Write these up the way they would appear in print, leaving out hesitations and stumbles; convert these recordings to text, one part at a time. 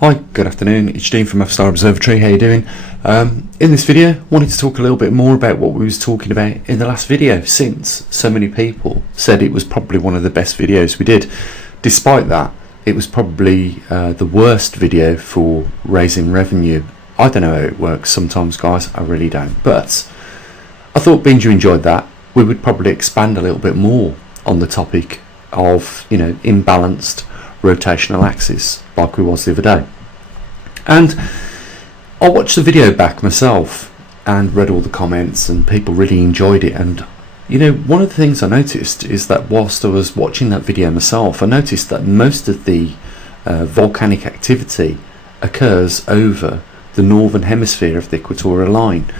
Hi, good afternoon, it's Dean from maverickstar Observatory. How you doing? In this video, I wanted to talk a little bit more about what we was talking about in the last video, since so many people said it was probably one of the best videos we did. Despite that, it was probably the worst video for raising revenue. I don't know how it works sometimes, guys, I really don't. But I thought, being you enjoyed that, we would probably expand a little bit more on the topic of, imbalanced rotational axis, like we was the other day. And I watched the video back myself and read all the comments, and people really enjoyed it. And one of the things I noticed is that whilst I was watching that video myself, I noticed that most of the volcanic activity occurs over the northern hemisphere of the equatorial line.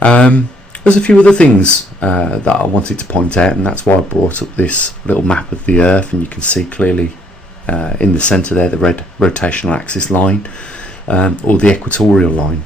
There's a few other things that I wanted to point out, and that's why I brought up this little map of the Earth, and you can see clearly in the centre there the red rotational axis line, or the equatorial line.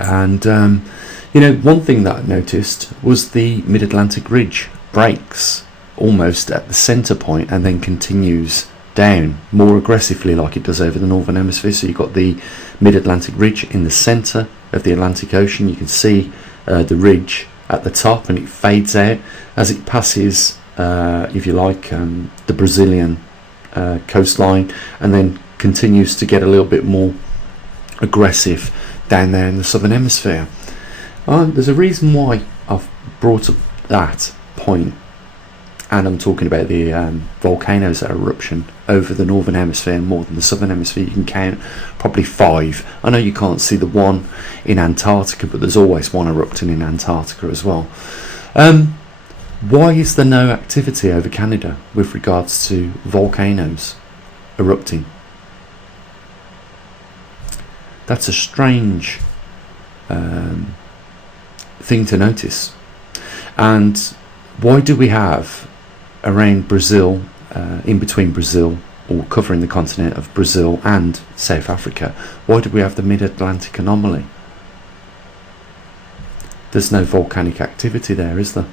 And one thing that I noticed was the mid-Atlantic ridge breaks almost at the centre point and then continues down more aggressively like it does over the northern hemisphere. So you've got the mid-Atlantic ridge in the centre of the Atlantic Ocean. You can see the ridge at the top, and it fades out as it passes, if you like, the Brazilian coastline, and then continues to get a little bit more aggressive down there in the southern hemisphere. There's a reason why I've brought up that point, and I'm talking about the volcanoes that are eruption over the northern hemisphere more than the southern hemisphere. You can count probably 5. I know you can't see the one in Antarctica, but there's always one erupting in Antarctica as well. Why is there no activity over Canada with regards to volcanoes erupting? That's a strange thing to notice. And why do we have around Brazil, in between Brazil, or covering the continent of Brazil and South Africa, why do we have the mid-Atlantic anomaly? There's no volcanic activity there, is there?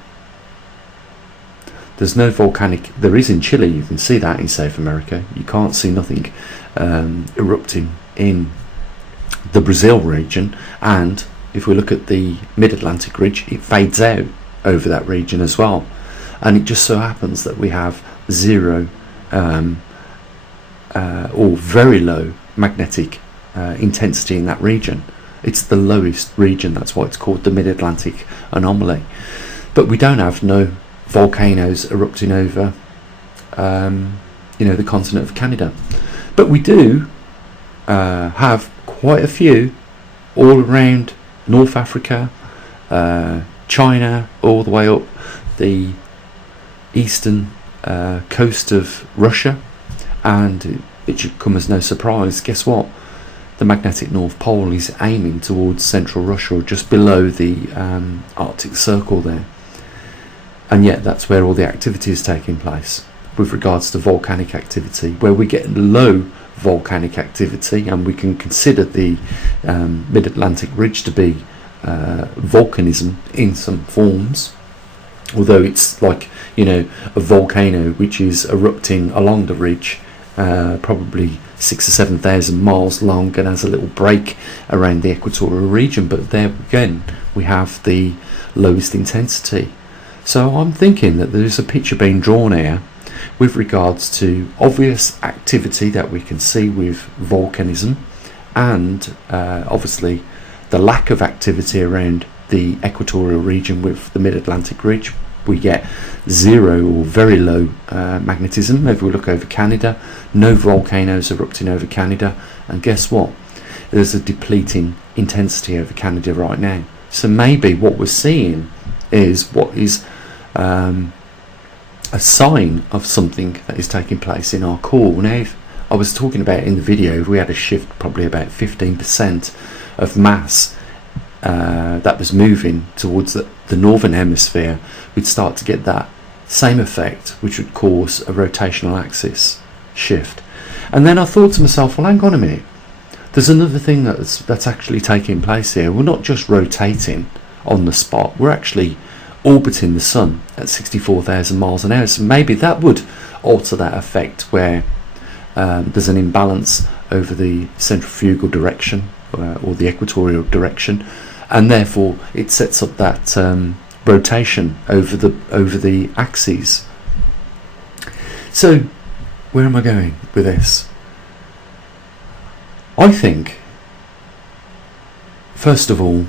There's no volcanic. There is in Chile, you can see that in South America. You can't see nothing erupting in the Brazil region. And if we look at the mid-Atlantic ridge, it fades out over that region as well. And it just so happens that we have zero or very low magnetic intensity in that region. It's the lowest region, that's why it's called the mid-Atlantic anomaly. But we don't have no volcanoes erupting over the continent of Canada, but we do have quite a few all around North Africa, China, all the way up the eastern coast of Russia. And it should come as no surprise, guess what, the magnetic North Pole is aiming towards central Russia, or just below the Arctic Circle there. And yet that's where all the activity is taking place with regards to volcanic activity, where we get low volcanic activity, and we can consider the mid-Atlantic ridge to be volcanism in some forms, although it's like a volcano which is erupting along the ridge, probably 6,000 or 7,000 miles long, and has a little break around the equatorial region. But there again we have the lowest intensity. So I'm thinking that there's a picture being drawn here with regards to obvious activity that we can see with volcanism, and obviously the lack of activity around the equatorial region with the mid-Atlantic ridge. We get zero or very low magnetism. If we look over Canada, no volcanoes erupting over Canada, and guess what? There's a depleting intensity over Canada right now. So maybe what we're seeing is what is a sign of something that is taking place in our core. Now, if I was talking about in the video, if we had a shift probably about 15% of mass that was moving towards the northern hemisphere, we'd start to get that same effect, which would cause a rotational axis shift. And then I thought to myself, well, hang on a minute, there's another thing that's actually taking place here. We're not just rotating on the spot, we're actually orbiting the sun at 64,000 miles an hour. So maybe that would alter that effect, where there's an imbalance over the centrifugal direction or the equatorial direction, and therefore it sets up that rotation over the axes. So where am I going with this? I think, first of all,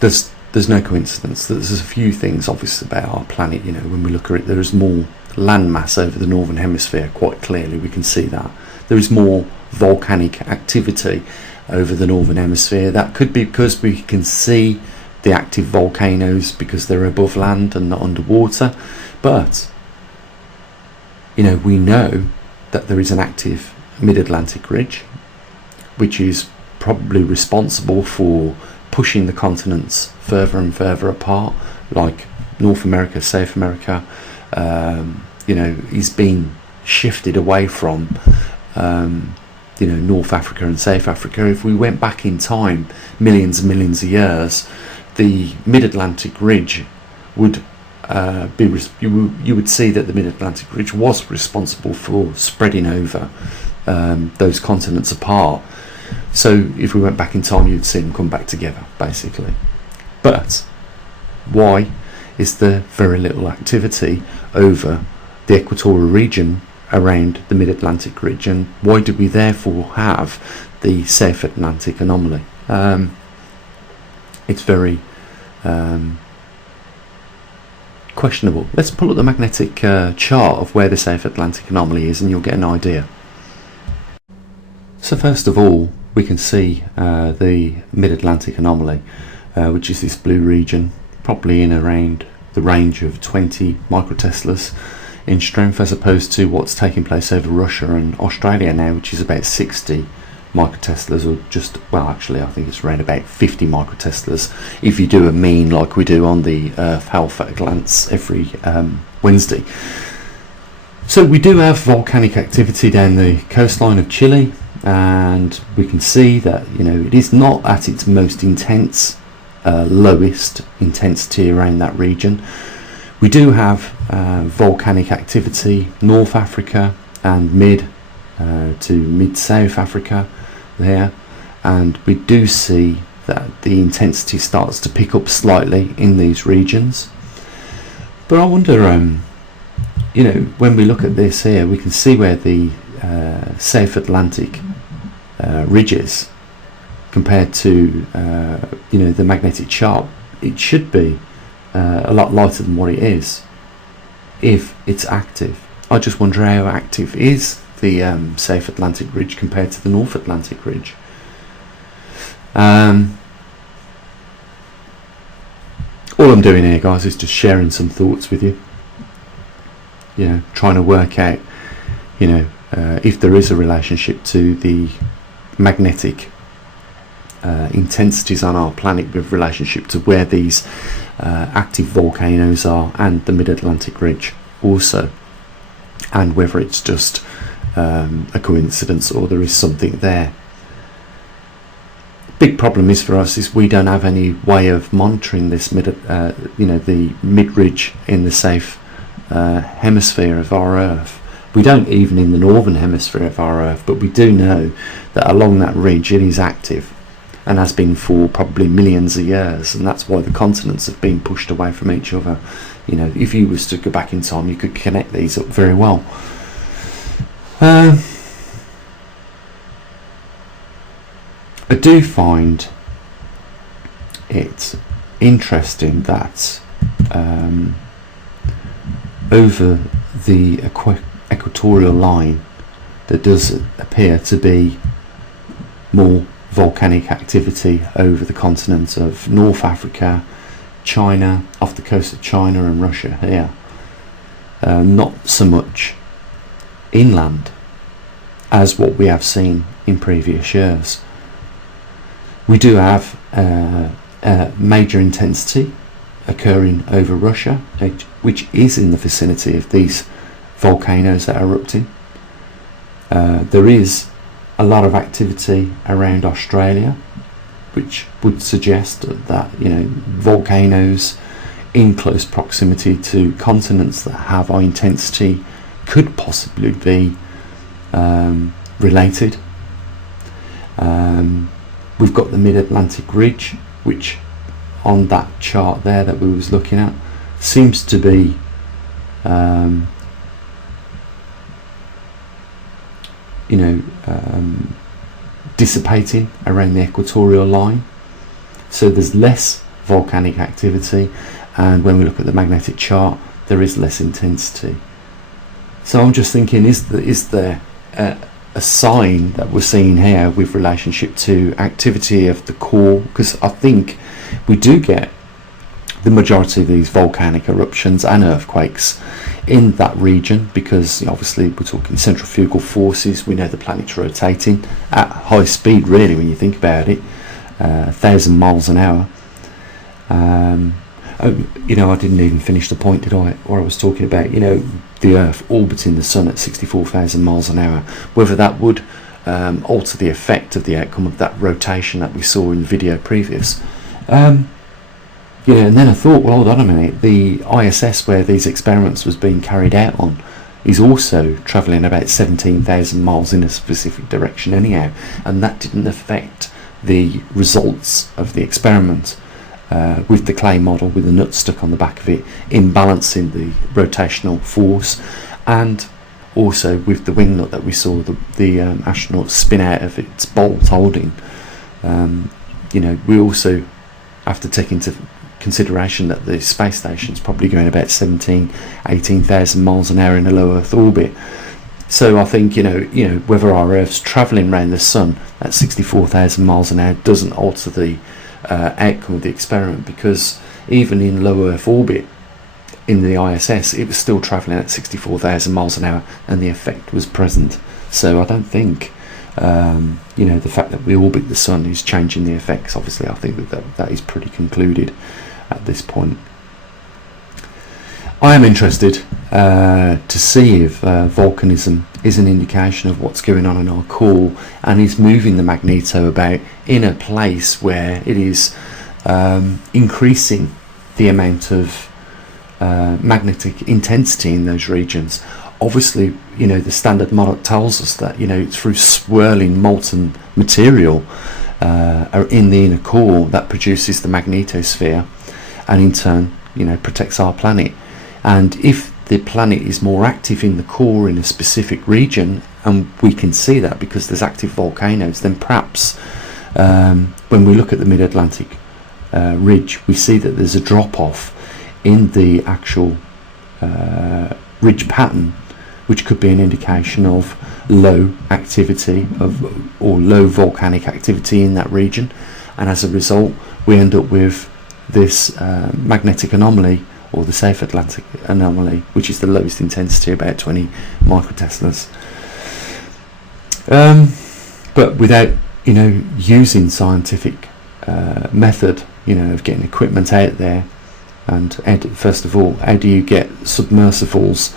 there's no coincidence. There's a few things obvious about our planet. You know, when we look at it, there is more land mass over the northern hemisphere. Quite clearly, we can see that there is more volcanic activity over the northern hemisphere. That could be because we can see the active volcanoes because they're above land and not underwater. But you know, we know that there is an active mid-Atlantic ridge, which is probably responsible for pushing the continents further and further apart, like North America, South America, you know, is being shifted away from, you know, North Africa and South Africa. If we went back in time, millions and millions of years, the mid-Atlantic ridge would you would see that the mid-Atlantic ridge was responsible for spreading over those continents apart. So if we went back in time, you'd see them come back together, basically. But why is there very little activity over the equatorial region around the mid-Atlantic ridge, and why do we therefore have the South Atlantic anomaly? It's very questionable. Let's pull up the magnetic chart of where the South Atlantic anomaly is, and you'll get an idea. So first of all, we can see the mid-Atlantic anomaly, which is this blue region, probably in around the range of 20 microteslas in strength, as opposed to what's taking place over Russia and Australia now, which is about 60 microteslas, or just, well, actually I think it's around about 50 microteslas if you do a mean like we do on the Earth Health at a Glance every Wednesday. So we do have volcanic activity down the coastline of Chile, and we can see that, you know, it is not at its most intense, lowest intensity around that region. We do have volcanic activity North Africa and mid to mid-South Africa there, and we do see that the intensity starts to pick up slightly in these regions. But I wonder, you know, when we look at this here, we can see where the South Atlantic ridges compared to you know, the magnetic chart. It should be a lot lighter than what it is if it's active. I just wonder how active is the South Atlantic ridge compared to the North Atlantic ridge. All I'm doing here, guys, is just sharing some thoughts with you. You know, trying to work out, you know, if there is a relationship to the magnetic intensities on our planet with relationship to where these active volcanoes are, and the mid-Atlantic ridge also, and whether it's just a coincidence or there is something there. Big problem is for us is we don't have any way of monitoring this you know, the mid-ridge in the south hemisphere of our Earth. We don't even in the northern hemisphere of our Earth, but we do know that along that ridge it is active and has been for probably millions of years, and that's why the continents have been pushed away from each other. You know, if you was to go back in time, you could connect these up very well. I do find it interesting that over the equatorial line there does appear to be more volcanic activity over the continent of North Africa, China, off the coast of China and Russia here. Not so much inland as what we have seen in previous years. We do have major intensity occurring over Russia, which is in the vicinity of these volcanoes that are erupting. There is a lot of activity around Australia, which would suggest that, you know, volcanoes in close proximity to continents that have high intensity could possibly be related. We've got the mid-Atlantic ridge, which on that chart there that we was looking at seems to be dissipating around the equatorial line. So there's less volcanic activity, and when we look at the magnetic chart, there is less intensity. So I'm just thinking, is there a sign that we're seeing here with relationship to activity of the core? Because I think we do get the majority of these volcanic eruptions and earthquakes in that region, because obviously we're talking centrifugal forces. We know the planet's rotating at high speed, really, when you think about it, 1,000 miles an hour. I didn't even finish the point, did I? Where I was talking about, the Earth orbiting the Sun at 64,000 miles an hour, whether that would alter the effect of the outcome of that rotation that we saw in the video previous. And then I thought, well, hold on a minute, the ISS where these experiments was being carried out on is also travelling about 17,000 miles in a specific direction anyhow, and that didn't affect the results of the experiment. With the clay model with the nut stuck on the back of it, imbalancing the rotational force, and also with the wing nut that we saw the astronaut spin out of its bolt holding. We also have to take into consideration that the space station is probably going about 18,000 miles an hour in a low Earth orbit. So I think whether our Earth's travelling around the Sun at 64,000 miles an hour doesn't alter the outcome of the experiment, because even in low Earth orbit in the ISS, it was still travelling at 64,000 miles an hour, and the effect was present. So I don't think the fact that we orbit the Sun is changing the effects. Obviously, I think that is pretty concluded at this point. I am interested to see if volcanism is an indication of what's going on in our core, and is moving the magneto about in a place where it is increasing the amount of magnetic intensity in those regions. Obviously, the standard model tells us that through swirling molten material in the inner core that produces the magnetosphere, and in turn protects our planet. And if the planet is more active in the core in a specific region, and we can see that because there's active volcanoes, then perhaps when we look at the mid-Atlantic ridge, we see that there's a drop-off in the actual ridge pattern, which could be an indication of low activity or low volcanic activity in that region, and as a result we end up with this magnetic anomaly, or the South Atlantic anomaly, which is the lowest intensity, about 20 microteslas. But without using scientific method of getting equipment out there, and first of all, how do you get submersibles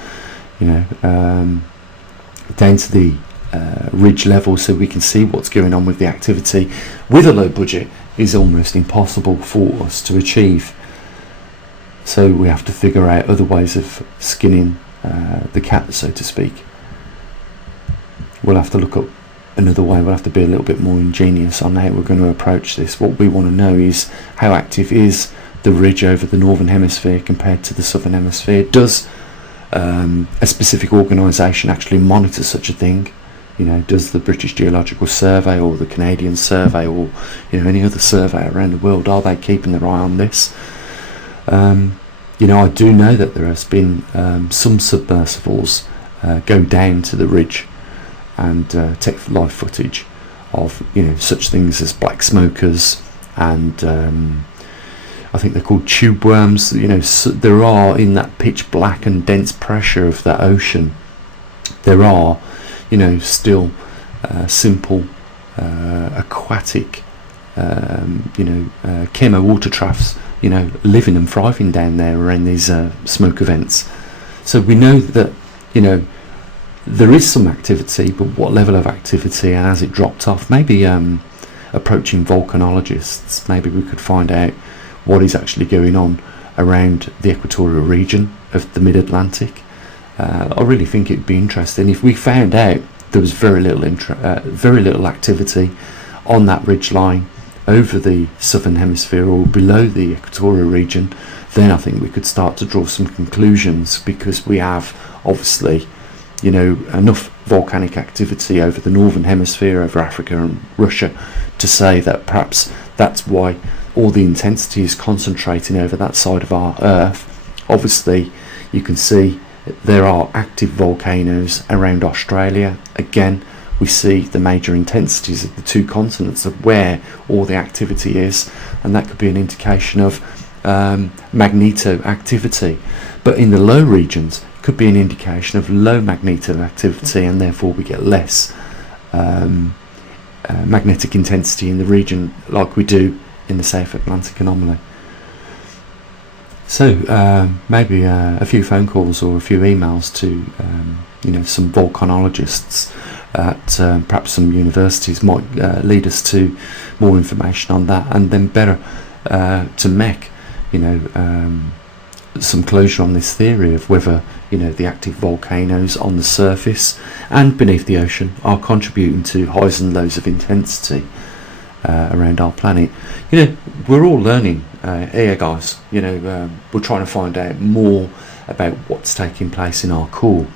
down to the ridge level so we can see what's going on with the activity with a low budget, is almost impossible for us to achieve. So we have to figure out other ways of skinning the cat, so to speak. We'll have to look up another way. We'll have to be a little bit more ingenious on how we're going to approach this. What we want to know is how active is the ridge over the northern hemisphere compared to the southern hemisphere. Does a specific organisation actually monitor such a thing? Does the British Geological Survey or the Canadian Survey or any other survey around the world, are they keeping their eye on this? I do know that there has been some submersibles go down to the ridge and take live footage of such things as black smokers, and I think they're called tube worms. There are, in that pitch black and dense pressure of that ocean, there are still simple aquatic chemo water troughs living and thriving down there around these smoke events. So we know that there is some activity, but what level of activity, and has it dropped off? Maybe approaching volcanologists, maybe we could find out what is actually going on around the equatorial region of the mid-Atlantic. I really think it'd be interesting if we found out there was very little activity on that ridge line over the southern hemisphere or below the equatorial region, then I think we could start to draw some conclusions, because we have obviously, you know, enough volcanic activity over the northern hemisphere, over Africa and Russia, to say that perhaps that's why all the intensity is concentrating over that side of our Earth. Obviously, you can see there are active volcanoes around Australia. Again, we see the major intensities of the two continents of where all the activity is, and that could be an indication of magneto activity. But in the low regions, it could be an indication of low magneto activity, and therefore we get less magnetic intensity in the region like we do in the South Atlantic anomaly. So maybe a few phone calls or a few emails to you know, some volcanologists at perhaps some universities might lead us to more information on that, and then better to make, you know, some closure on this theory of whether, you know, the active volcanoes on the surface and beneath the ocean are contributing to highs and lows of intensity around our planet. You know, we're all learning here, guys. You know, we're trying to find out more about what's taking place in our core.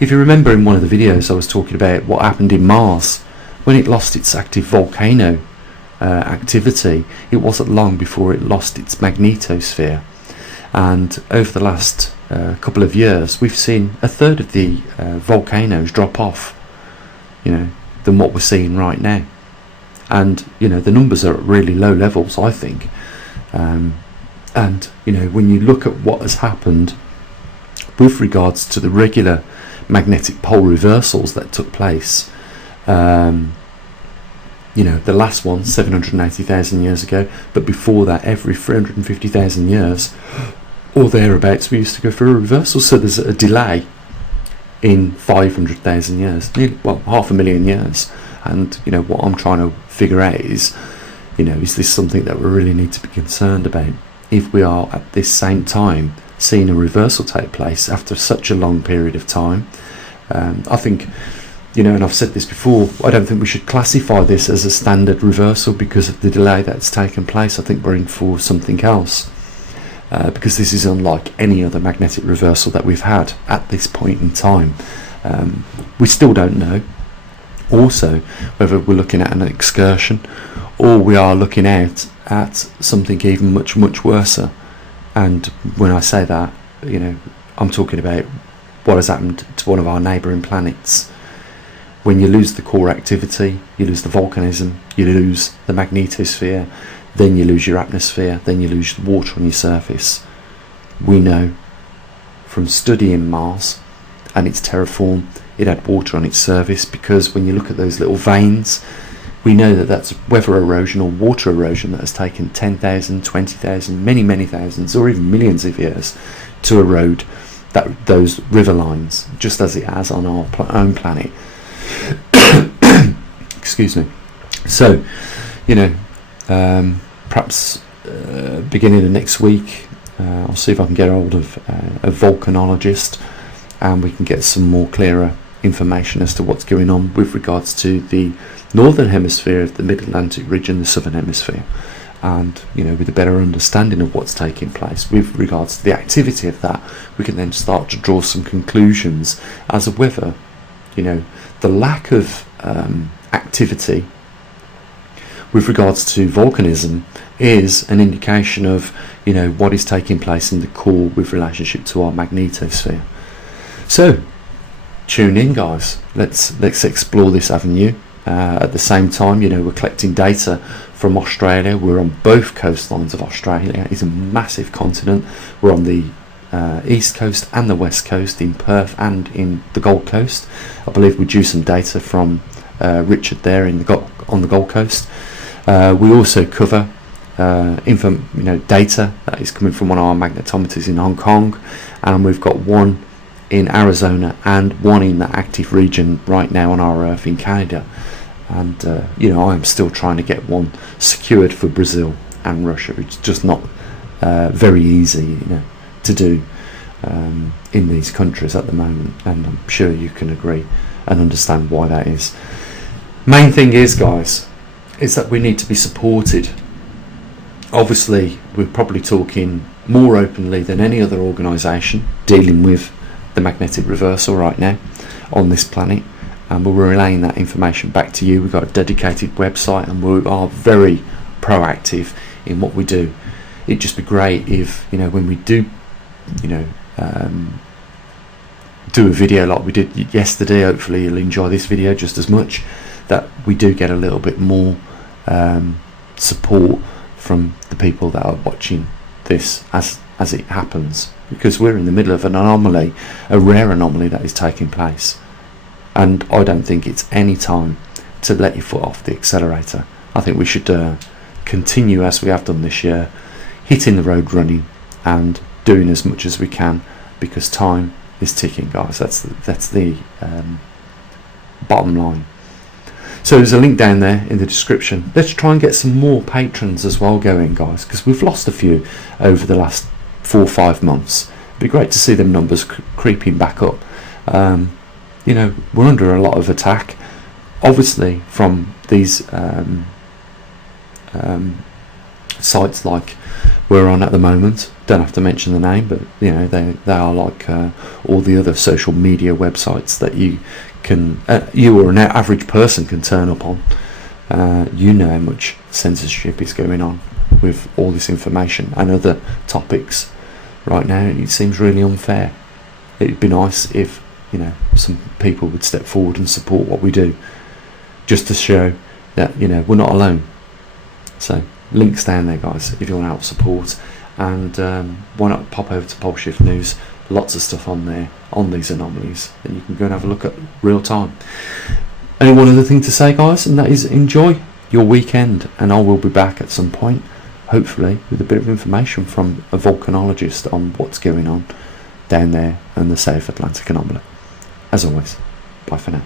If you remember, in one of the videos I was talking about what happened in Mars when it lost its active volcano activity. It wasn't long before it lost its magnetosphere, and over the last couple of years we've seen a third of the volcanoes drop off, you know, than what we're seeing right now. And you know, the numbers are at really low levels, I think. And you know, when you look at what has happened with regards to the regular magnetic pole reversals that took place, you know, the last one 780,000 years ago, but before that every 350,000 years or thereabouts we used to go through a reversal. So there's a delay in 500,000 years, nearly, well, 500,000 years. And you know, what I'm trying to figure out is, you know, is this something that we really need to be concerned about if we are at this same time seeing a reversal take place after such a long period of time? I think, you know, and I've said this before, I don't think we should classify this as a standard reversal because of the delay that's taken place. I think we're in for something else, because this is unlike any other magnetic reversal that we've had at this point in time. We still don't know also whether we're looking at an excursion or we are looking out at something even much worse. And when I say that, you know, I'm talking about what has happened to one of our neighbouring planets. When you lose the core activity, you lose the volcanism, you lose the magnetosphere, then you lose your atmosphere, then you lose the water on your surface. We know from studying Mars and its terraform, it had water on its surface, because when you look at those little veins, we know that that's weather erosion or water erosion that has taken 10,000, 20,000, many thousands or even millions of years to erode those river lines, just as it has on our own planet. Excuse me. So, you know, perhaps beginning of next week, I'll see if I can get hold of a volcanologist, and we can get some more clearer information as to what's going on with regards to the northern hemisphere of the mid-Atlantic region, the southern hemisphere, and you know, with a better understanding of what's taking place with regards to the activity of that, we can then start to draw some conclusions as to whether, you know, the lack of activity with regards to volcanism is an indication of, you know, what is taking place in the core with relationship to our magnetosphere. So tune in, guys, let's explore this avenue. At the same time, you know, we're collecting data from Australia. We're on both coastlines of Australia. It's a massive continent. We're on the east coast and the west coast, in Perth and in the Gold Coast. I believe we're due some data from Richard there on the Gold Coast. We also cover data that is coming from one of our magnetometers in Hong Kong, and we've got one in Arizona and one in the active region right now on our Earth in Canada. And you know, I'm still trying to get one secured for Brazil and Russia. It's just not very easy, you know, to do in these countries at the moment, and I'm sure you can agree and understand why that is. Main thing is, guys, is that we need to be supported. Obviously, we're probably talking more openly than any other organisation dealing with the magnetic reversal right now on this planet, and we're relaying that information back to you. We've got a dedicated website, and we are very proactive in what we do. It'd just be great if, you know, when we do, you know, do a video like we did yesterday, hopefully you'll enjoy this video just as much, that we do get a little bit more support from the people that are watching this as it happens, because we're in the middle of an anomaly, a rare anomaly that is taking place, and I don't think it's any time to let your foot off the accelerator. I think we should continue as we have done this year, hitting the road running and doing as much as we can, because time is ticking, guys. That's the bottom line. So there's a link down there in the description. Let's try and get some more patrons as well going, guys, because we've lost a few over the last 4 or 5 months. It'd be great to see them numbers creeping back up. You know, we're under a lot of attack, obviously, from these sites like we're on at the moment. Don't have to mention the name, but you know, they are like all the other social media websites that you can, you or an average person can turn up on. You know how much censorship is going on with all this information and other topics right now. It seems really unfair. It'd be nice if, you know, some people would step forward and support what we do, just to show that, you know, we're not alone. So links down there, guys, if you want to help support. And why not pop over to Poleshift News? Lots of stuff on there on these anomalies that you can go and have a look at real time. Only one other thing to say, guys, and that is enjoy your weekend, and I will be back at some point, hopefully with a bit of information from a volcanologist on what's going on down there in the South Atlantic anomaly. As always, bye for now.